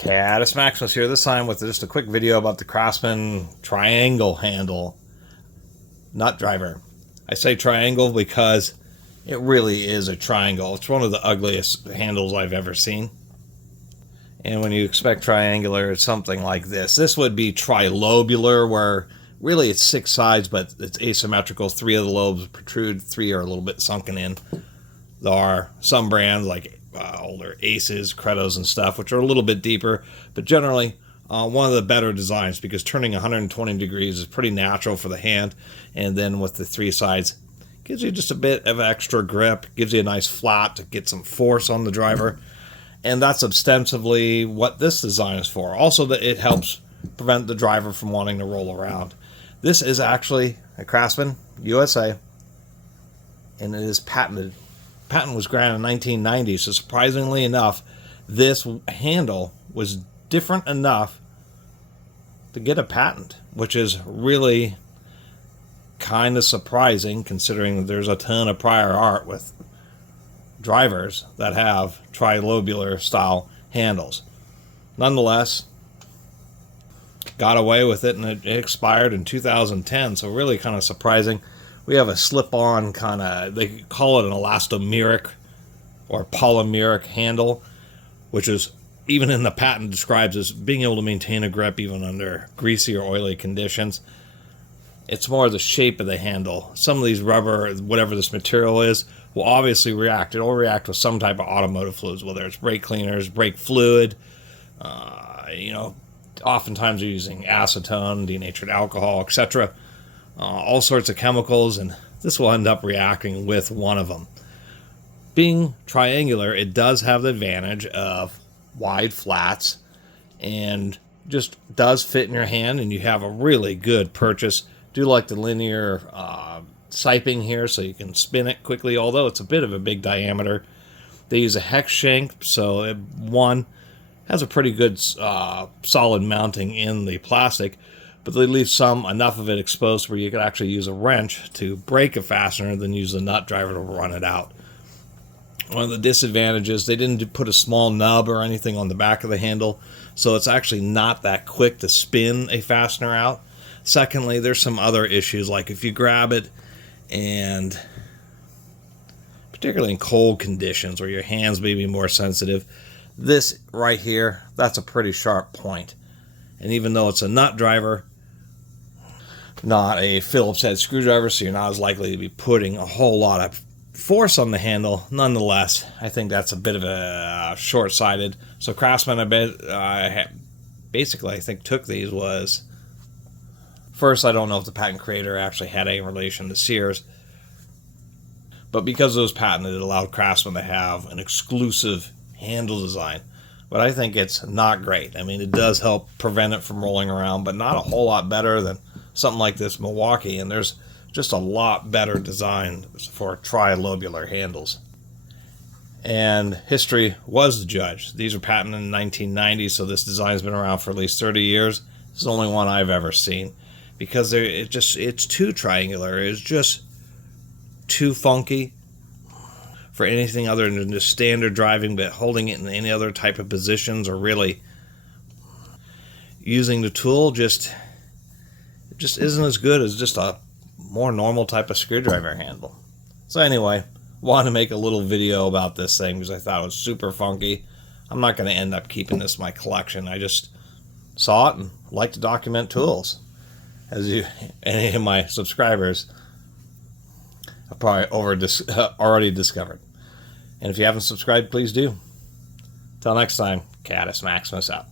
Catus Maximus here, this time with just a quick video about the Craftsman triangle handle nut driver. I say triangle because it really is a triangle. It's one of the ugliest handles I've ever seen. And when you expect triangular, it's something like this. This would be trilobular, where really it's 6 sides, but it's asymmetrical. 3 of the lobes protrude, 3 are a little bit sunken in. There are some brands like older Aces, Catus, and stuff, which are a little bit deeper, but generally one of the better designs, because turning 120 degrees is pretty natural for the hand, and then with the 3 sides, gives you just a bit of extra grip, gives you a nice flat to get some force on the driver, and that's ostensibly what this design is for. Also, that it helps prevent the driver from wanting to roll around. This is actually a Craftsman, USA, and it is patented. Patent was granted in 1990, so surprisingly enough, this handle was different enough to get a patent, which is really kind of surprising considering that there's a ton of prior art with drivers that have trilobular style handles. Nonetheless, got away with it, and it expired in 2010, so really kind of surprising. We have a slip-on kind of, they call it an elastomeric or polymeric handle, which is, even in the patent, describes as being able to maintain a grip even under greasy or oily conditions. It's more the shape of the handle. Some of these rubber, whatever this material is, will obviously react. It'll react with some type of automotive fluids, whether it's brake cleaners, brake fluid, oftentimes you're using acetone, denatured alcohol, etc. All sorts of chemicals, and this will end up reacting with one of them. Being triangular, it does have the advantage of wide flats and just does fit in your hand, and you have a really good purchase. Do like the linear siping here, so you can spin it quickly, although it's a bit of a big diameter. They use a hex shank, so it has a pretty good solid mounting in the plastic, but they leave enough of it exposed where you could actually use a wrench to break a fastener, then use the nut driver to run it out. One of the disadvantages, they didn't put a small nub or anything on the back of the handle, so it's actually not that quick to spin a fastener out. Secondly, there's some other issues, like if you grab it, and particularly in cold conditions where your hands may be more sensitive, this right here, that's a pretty sharp point. And even though it's a nut driver, not a Phillips head screwdriver, so you're not as likely to be putting a whole lot of force on the handle, nonetheless, I think that's a bit of a short-sighted. So Craftsman, I think took these was, first, I don't know if the patent creator actually had any relation to Sears, but because it was patented, it allowed Craftsman to have an exclusive handle design. But I think it's not great. I mean, it does help prevent it from rolling around, but not a whole lot better than something like this Milwaukee, and there's just a lot better design for trilobular handles. And history was the judge. These were patented in 1990, so this design's been around for at least 30 years. This is the only one I've ever seen, because it's too triangular. It's just too funky for anything other than just standard driving, but holding it in any other type of positions or really using the tool just isn't as good as just a more normal type of screwdriver handle. So anyway, wanted to make a little video about this thing because I thought it was super funky. I'm not going to end up keeping this in my collection. I just saw it and like to document tools, as any of my subscribers have probably already discovered. And if you haven't subscribed, please do. Till next time, Catus Maximus out.